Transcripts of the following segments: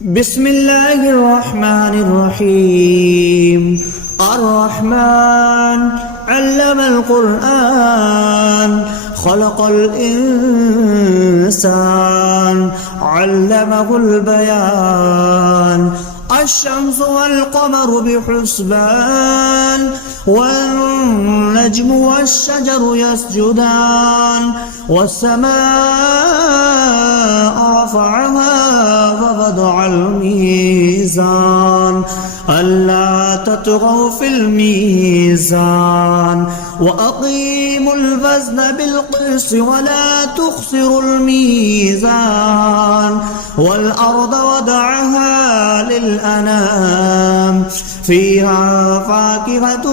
بسم الله الرحمن الرحيم. الرحمن علم القرآن خلق الإنسان علمه البيان. الشمس والقمر بحسبان والنجم والشجر يسجدان والسماء رفعها ووضع الميزان ألا تطغوا في الميزان وأقيموا الوزن بالقسط ولا تخسروا الميزان والأرض وضعها للأنام فيها فاكهة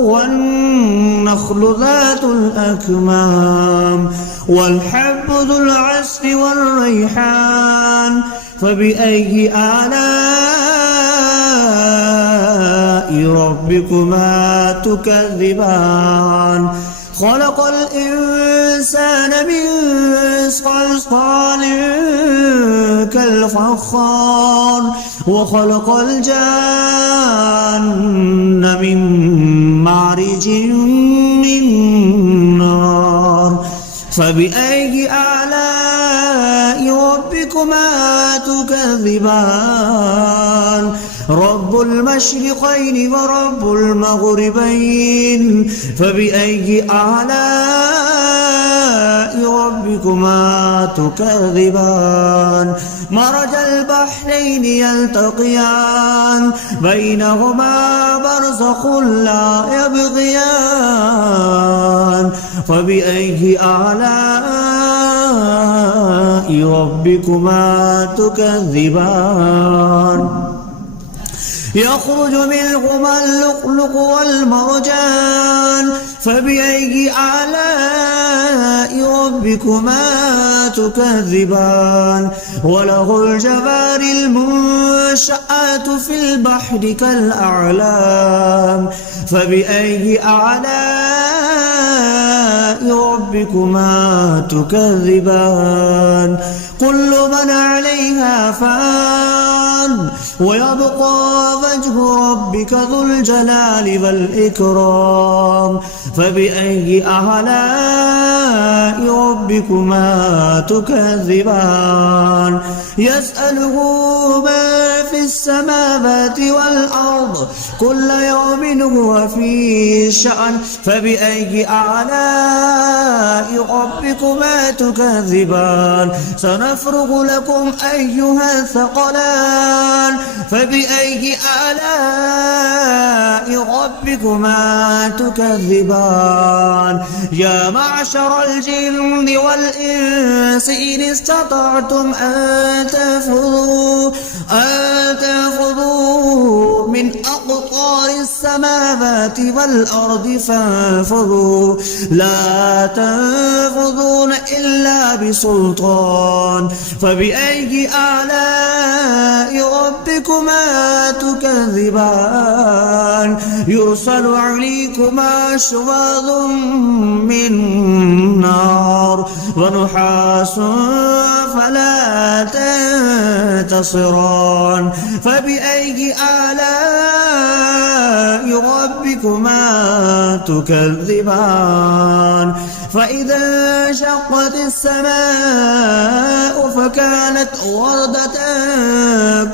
والنخل ذات الأكمام والحب ذو العصف والريحان فبأي آلاء ربكما تكذبان. خلق الإنسان من صلصال كالفخار وخلق الجان من مارج من نار فبأي آلاء ربكما تكذبان. رب المشرقين ورب المغربين فبأي آلاء ربكما تكذبان. مرج البحرين يلتقيان بينهما برزخ لا يبغيان فبأي آلاء ربكما تكذبان. يخرج منهما اللؤلؤ والمرجان فبأي آلاء ربكما تكذبان. وله الجوار المنشآت في البحر كالأعلام فبأي آلاء ربكما تكذبان. كل من عليها فان ويبقى وجه ربك ذو الجلال والإكرام فبأي آلاء ربكما تكذبان. يسأله ما في السماوات والأرض كل يوم هو في شأن فبأي آلاء ربكما تكذبان. سنفرغ لكم أيها الثقلان فبأي آلاء ربكما تكذبان. يا معشر الجن والإنس إن استطعتم أن تنفذوا من أقطار السماوات والأرض فانفذوا لا تنفذون إلا بسلطان فبأي آلاء ربكما تكذبان. يرسل عليكما شواظ من نار ونحاس فلا تنتصران فبأي آلاء ربكما تكذبان. فإذا انشقت السماء فكانت وردة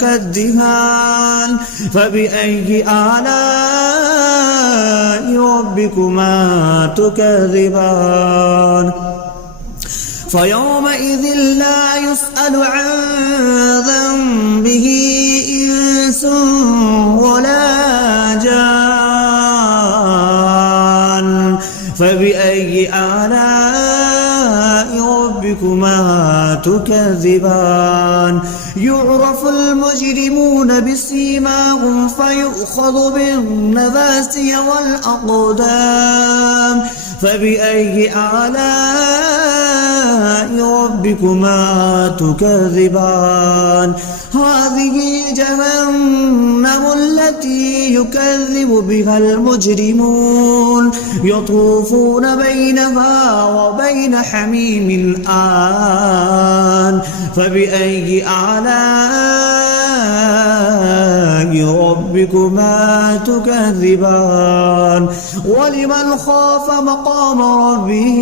كالدهان فبأي آلاء ربكما تكذبان. فيومئذ لا يسأل عن ذنبه إنس ولا جان فبأي آلاء ربكما تكذبان. يعرف المجرمون بسيماهم فيؤخذ بالنواسي والأقدام فبأي آلاء ربكما تكذبان. هذه جهنم التي يكذب بها المجرمون يطوفون بينها وبين حميم آن فبأي آلاء ربكما تكذبان ولمن خاف مقام ربه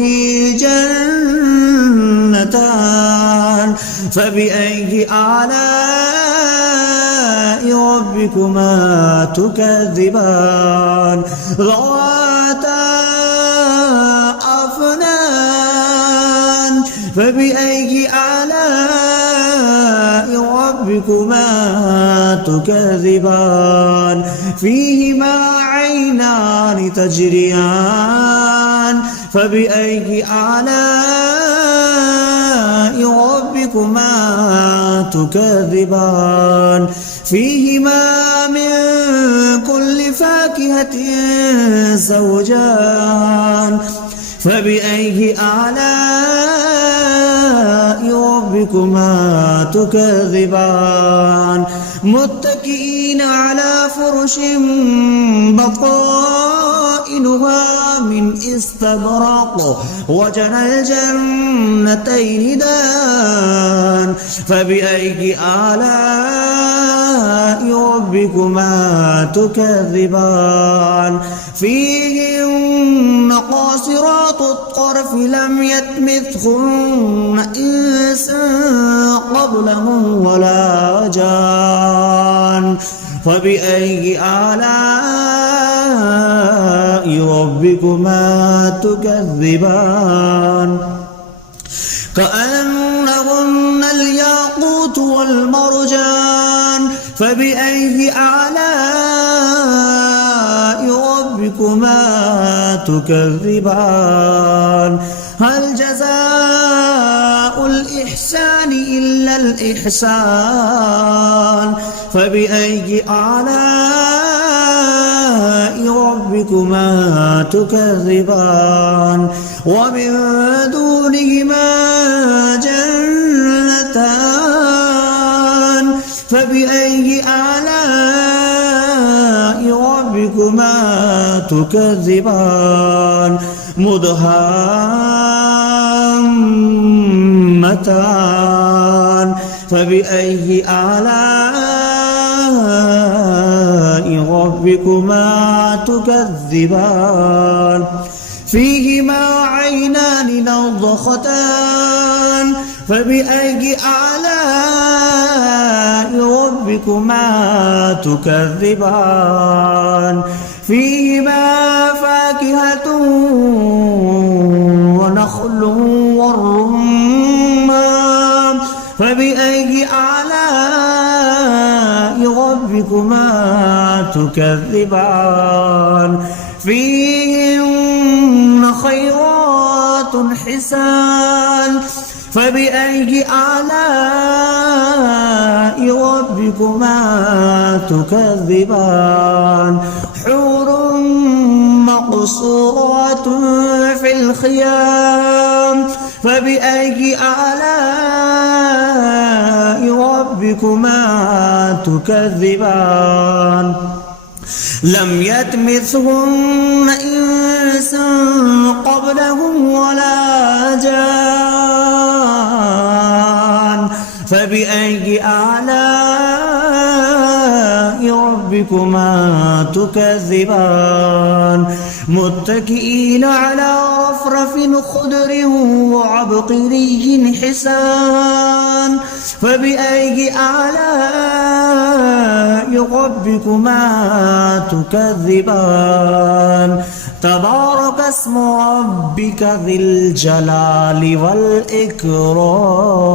جنتان فبأي آلاء ربكما تكذبان ذواتا أفنان فبأي آلاء ربكما تكذبان فيهما عينان تجريان فبأي آلاء ربكما تكذبان فيهما من كل فاكهة زوجان فبأي آلاء ربكما تكذبان متكئين على فرش بطائنها من استبرق وجنى الجنتين دان فبأي آلاء ربكما تكذبان فيهن قاصرات الطرف لم يطمثهن إنس قبلهم ولا جان فبأي آلاء ربكما تكذبان كأنهن الياقوت والمرجان فبأي آلاء ربكما تكذبان هل جزاء الإحسان إلا الإحسان فبأي آلاء ربكما تكذبان ومن دونهما جنتان فبأي آلاء ربكما تكذبان مدهامتان فبأي آلاء ربكما تكذبان فيهما عينان نضختان فبأي آلاء ربكما تكذبان فيهما فاكهة ونخل والرمان فبأي آلاء ربكما تكذبان فيهن خيرات حسان فبأي آلاء ربكما تكذبان حور مقصورات في الخيام فبأي آلاء ربكما تكذبان لم يطمثهن إنس قبلهم ولا جان فبأي آلاء ربكما تكذبان متكئين على رفرف خضر وعبقري حسان فبأي آلاء ربكما تكذبان تبارك اسم ربك ذي الجلال والإكرام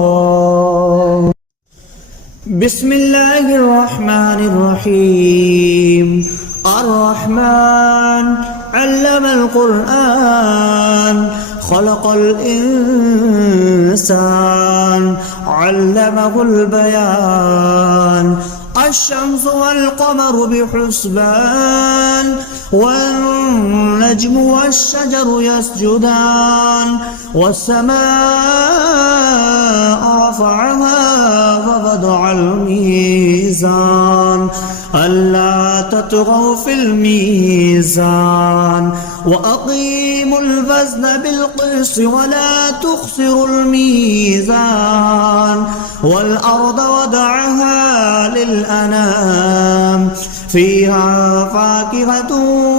بسم الله الرحمن الرحيم الرحمن علم القرآن خلق الإنسان علمه البيان الشمس والقمر بحسبان والنجم والشجر يسجدان والسماء رفعها ووضع الميزان ألا تطغوا في الميزان وأقيموا الوزن بالقسط ولا تخسروا الميزان والأرض وضعها للأنام فيها فاكهة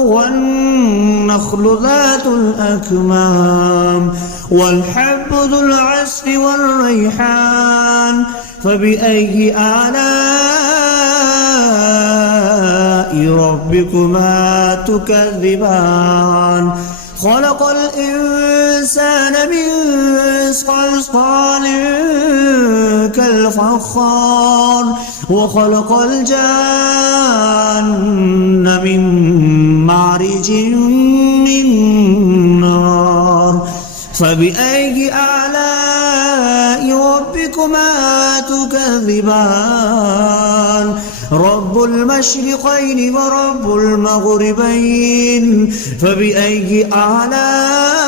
والنخل ذات الأكمام والحب ذو العصف والريحان فبأي آلاء ربكما تكذبان خلق الإنسان من صلصال كالفخار وخلق الجان من مارج من نار فبأي آلاء ربكما تكذبان رب المشرقين ورب المغربين فبأي آلاء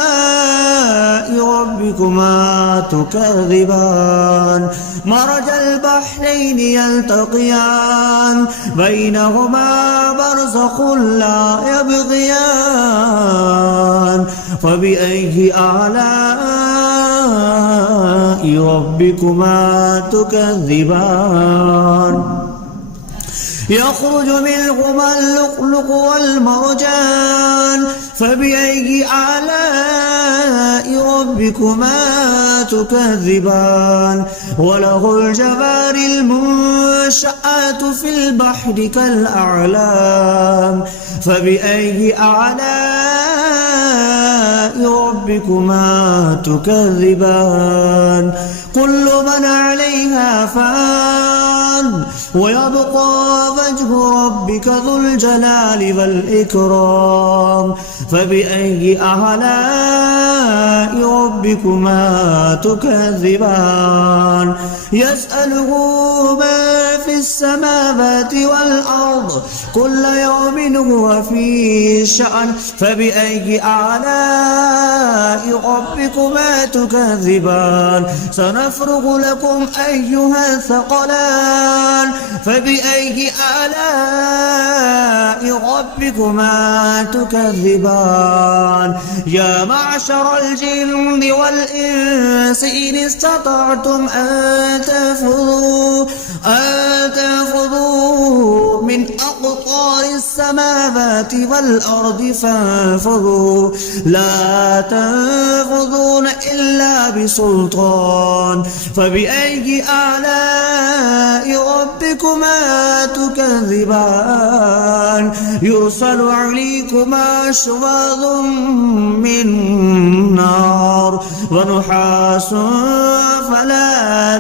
ربكما تكذبان مرج البحرين يلتقيان بينهما برزخ لا يبغيان فبأي آلاء ربكما تكذبان يخرج منهما اللؤلؤ والمرجان فبأي آلاء ربكما تكذبان وله الجوار المنشآت في البحر كالأعلام فبأي آلاء ربكما تكذبان كل من عليها فان ويبقى وجه ربك ذو الجلال والإكرام فبأي آلاء ربكما تكذبان يسأله ما في السماوات والأرض كل يوم هو في شأن فبأي آلاء ربكما تكذبان سنفرغ لكم أيها الثقلان فبأي آلاء ربكما تكذبان يا معشر الجن والإنس إن استطعتم أن تنفذوا من أقطار السماوات والأرض فانفذوا لا تنفذون إلا بسلطان فبأي آلاء ربكما تكذبان يرسل عليكما شواظ من نار ونحاس فلا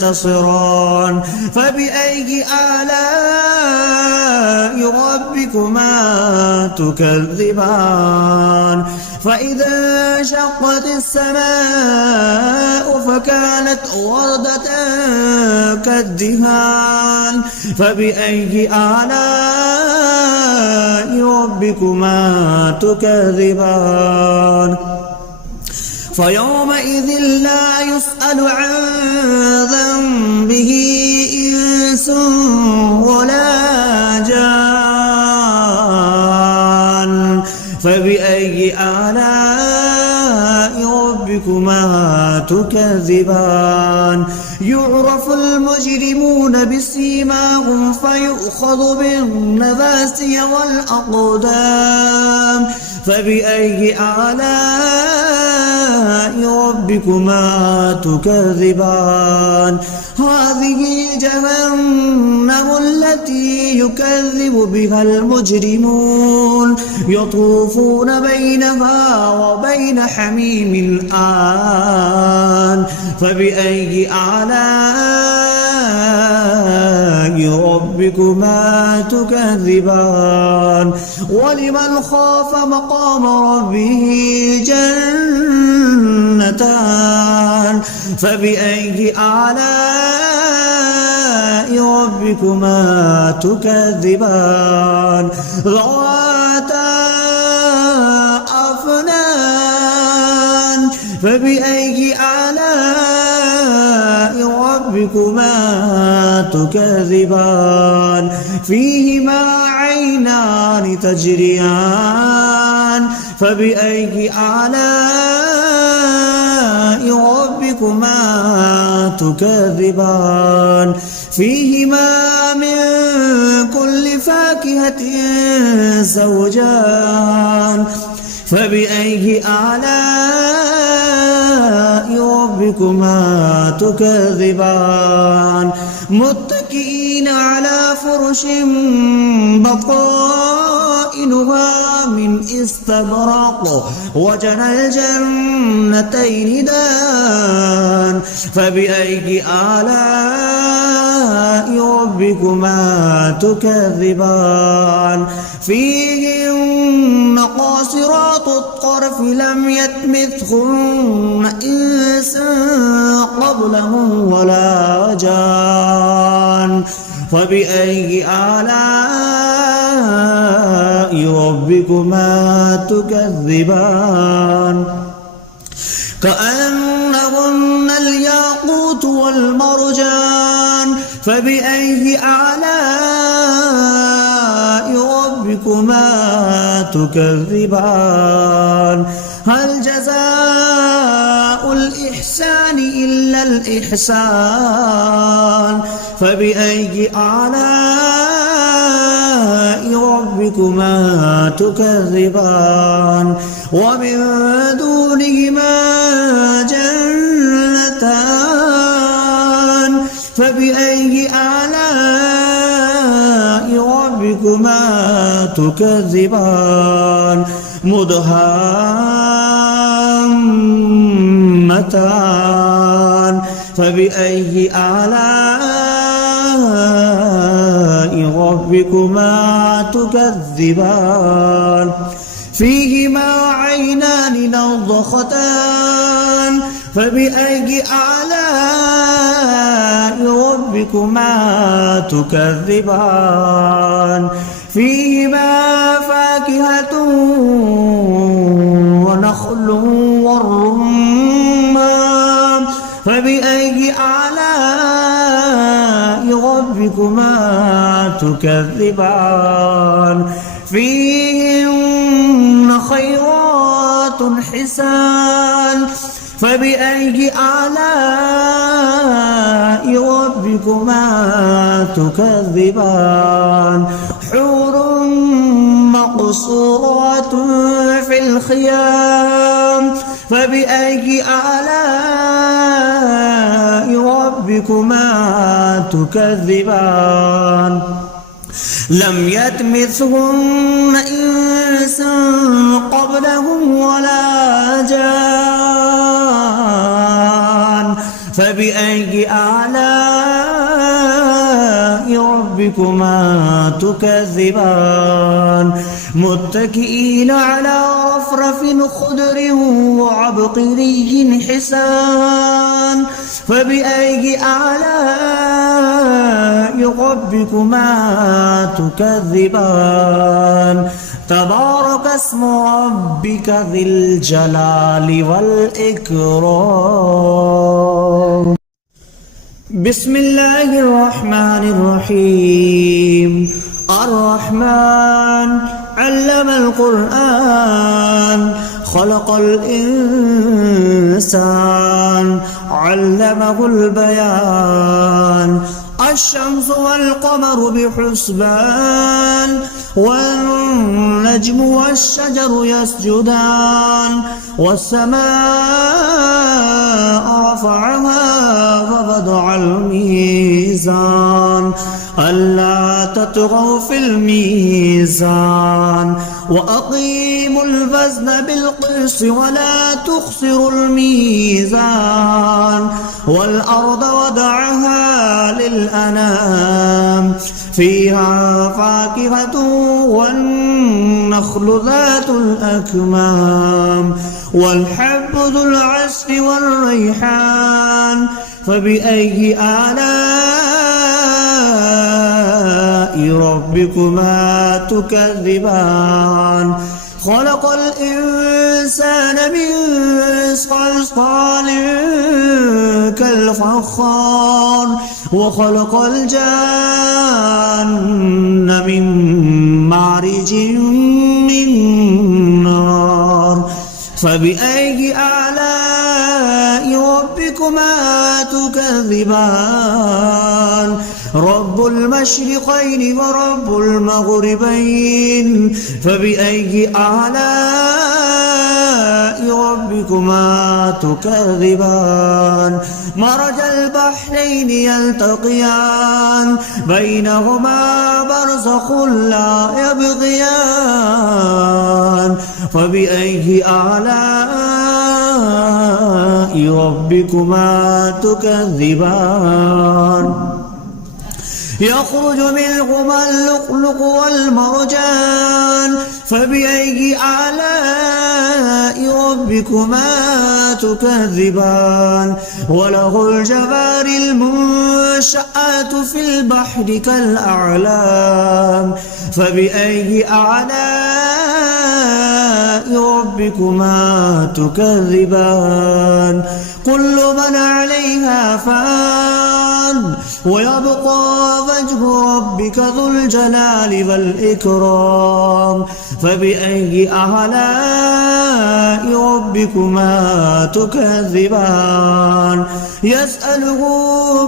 تنتصران فبأي آلاء ربكما تكذبان فإذا انشقت السماء فكانت وردة كالدهان فبأي آلاء ربكما تكذبان فيومئذ لا يسأل عن ذنبه إنس ولا جان فبأي آلاء ربكما تكذبان يعرف المجرمون بسيماهم فيؤخذ بالنواسي والأقدام فبأي آلاء ربكما تكذبان هذه جهنم التي يكذب بها المجرمون يطوفون بينها وبين حميم آن فبأي آلاء ربكما تكذبان ولمن خاف مقام ربه جنتان فبأي آلاء ربكما تكذبان ذواتا أفنان فبأي آلاء ربكما تكذبان فيهما عينان تجريان فبأي آلاء ربكما تكذبان فيهما من فاكهة زوجان فبأي آلاء ربكما تكذبان متكئين على فرش بطائنها من استبرق وجنى الجنتين دان فبأي آلاء ربكما تكذبان فيهن قاصرات الطرف لم يطمثهن إنس قبلهم ولا جان فبأي آلاء ربكما تكذبان كأنهن الياقوت والمرجان فبأي آلاء ربكما تكذبان هل جزاء الإحسان إلا الإحسان فبأي آلاء ربكما تكذبان ومن دونهما جنتان فبأي آلاء ربكما تكذبان مدهامتان فبأي آلاء ربكما تكذبان فيهما عينان نضختان فبأي آلاء ربكما تكذبان فيهما فاكهة ونخل والرمان فبأي آلاء ربكما تكذبان فيهن خيرات حسان فبأي آلاء ربكما تكذبان حور مقصورات في الخيام فبأي آلاء ربكما تكذبان لم يطمثهن إنس قبلهم ولا جان فبأي آلاء ربكما تكذبان متكئين على رفرف خضر وعبقري حسان فبأي آلاء ربكما تكذبان تبارك اسم ربك ذي الجلال والإكرام بسم الله الرحمن الرحيم الرحمن علم القرآن خلق الإنسان علمه البيان الشمس والقمر بحسبان والنجم والشجر يسجدان والسماء رفعها ووضع الميزان ألا تطغوا في الميزان وأقيموا الوزن بالقسط ولا تخسروا الميزان والأرض وضعها للأنام فيها فاكهة والنخل ذات الأكمام والحب ذو العصف والريحان فبأي آلاء ربكما تكذبان خلق الإنسان من صلصال كالفخار وخلق الجان من مارج من نار فبأي آلاء ربكما تكذبان رب المشرقين ورب المغربين فبأي آلاء ربكما تكذبان مرج البحرين يلتقيان بينهما برزخ لا يبغيان فبأي آلاء ربكما تكذبان يخرج منهما اللؤلؤ والمرجان فبأي آلاء ربكما تكذبان وله الجوار المنشآت في البحر كالأعلام فبأي آلاء ربكما تكذبان كل من عليها فان ويبقى وجه ربك ذو الجلال والإكرام فبأي آلاء ربكما تكذبان يسأله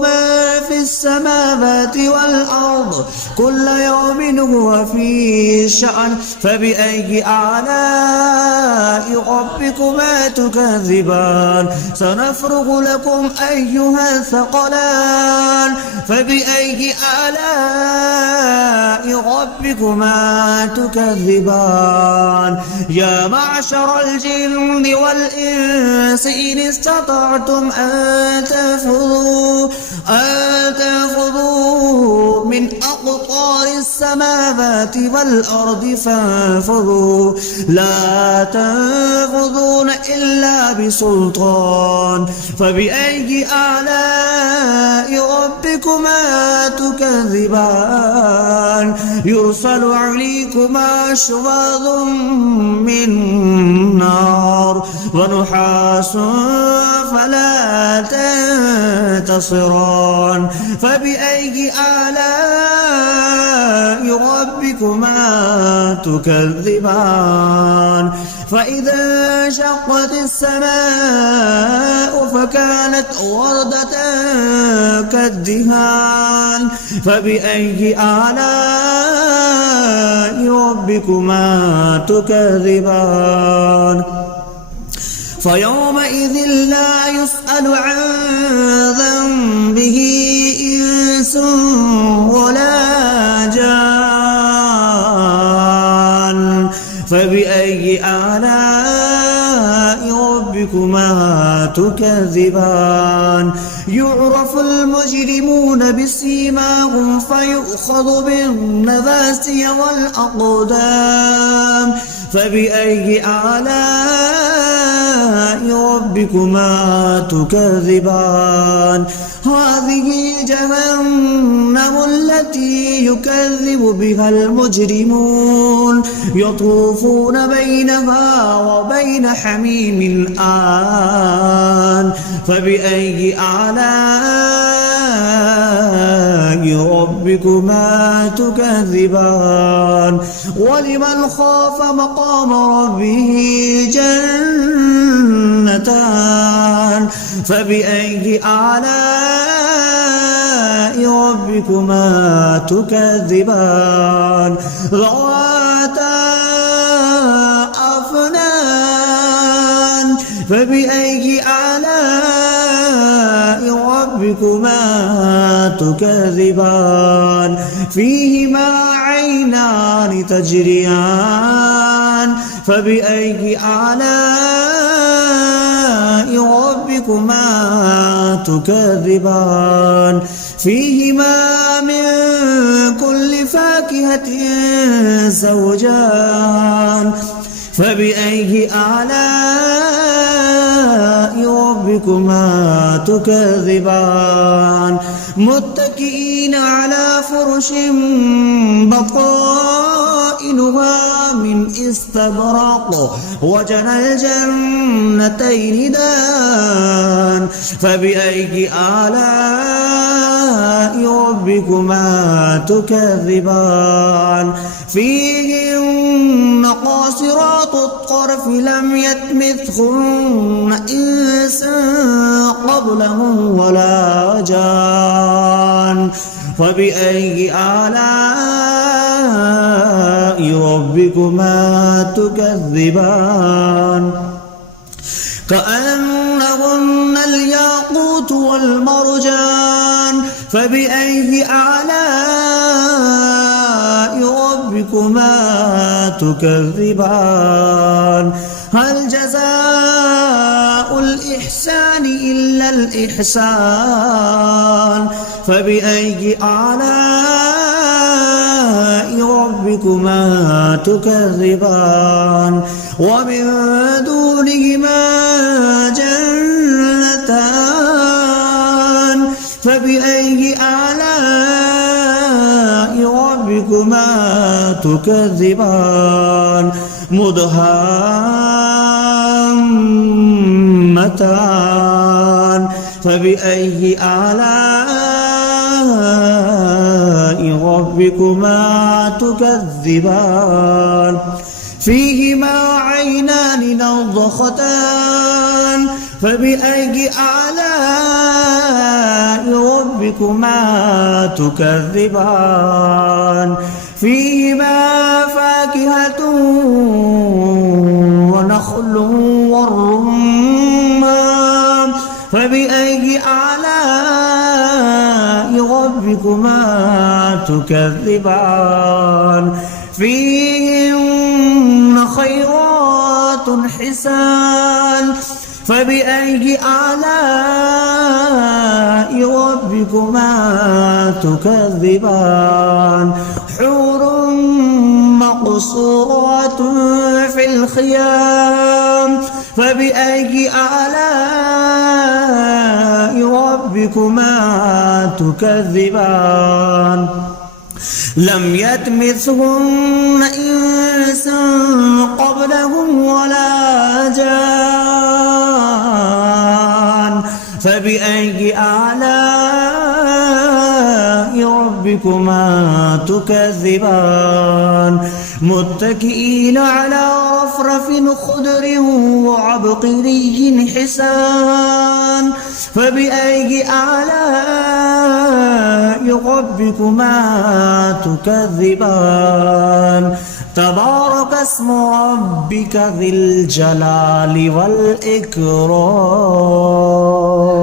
ما في السماوات والأرض كل يوم هو في شأن فبأي آلاء ربكما تكذبان سنفرغ لكم أيها الثقلان فبأي آلاء ربكما تكذبان يا معشر الجن والإنس إن استطعتم أن تنفذوا من أقطار السماوات والأرض فانفذوا لا تنفذون إلا بسلطان فبأي آلاء ربكما تكذبان يرسل عليكما شواظ من نار ونحاس فلا تنتصران فبأي آلاء ربكما تكذبان فإذا انشقت السماء فكانت وردة كالدهان فبأي آلاء ربكما تكذبان فيومئذ لا يسأل عن ذنبه إنس ولا جان فبأي آلاء ربكما تكذبان يعرف المجرمون بسيماهم فيؤخذ بالنواسي والأقدام فبأي آلاء ربكما تكذبان هذه جهنم التي يكذب بها المجرمون يطوفون بينها وبين حميم آن فبأي آلاء ربكما تكذبان ولمن خاف مقام ربه جنتان فبأي آلاء ربكما تكذبان ذواتا أفنان فبأي آلاء ربكما تكذبان فيهما عينان تجريان فبأي آلاء ربكما تكذبان فيهما من كل فاكهة زوجان فبأي آلاء ربكما تكذبان متكئين على فرش بطائنها من استبرق وجنى الجنتين دان فبأي آلاء ربكما تكذبان فيهن قاصرات الطرف لم يطمثهن إنس قبلهم ولا جان فبأي آلاء ربكما تكذبان كأنهن الياقوت والمرجان فبأي آلاء ربكما تكذبان هل جزاء الإحسان إلا الإحسان فبأي آلاء ربكما تكذبان ومن دونهما جنتان فبأي آلاء ربكما تكذبان مدهامتان فبأي آلاء ربكما تكذبان فيهما عينان نضختان فبأي آلاء ربكما تكذبان فيهما فاكهة ونخل والرمان فبأي آلاء ربكما تكذبان فيهن خيرات حسان فبأي آلاء ربكما تكذبان حور مقصورات في الخيام فبأي آلاء ربكما تكذبان لم يطمثهن إنس قبلهم ولا جان فبأي آلاء ربكما تكذبان متكئين على رفرف خضر وعبقري حسان فبأي آلاء ربكما تكذبان تبارك اسم ربك ذي الجلال والإكرام.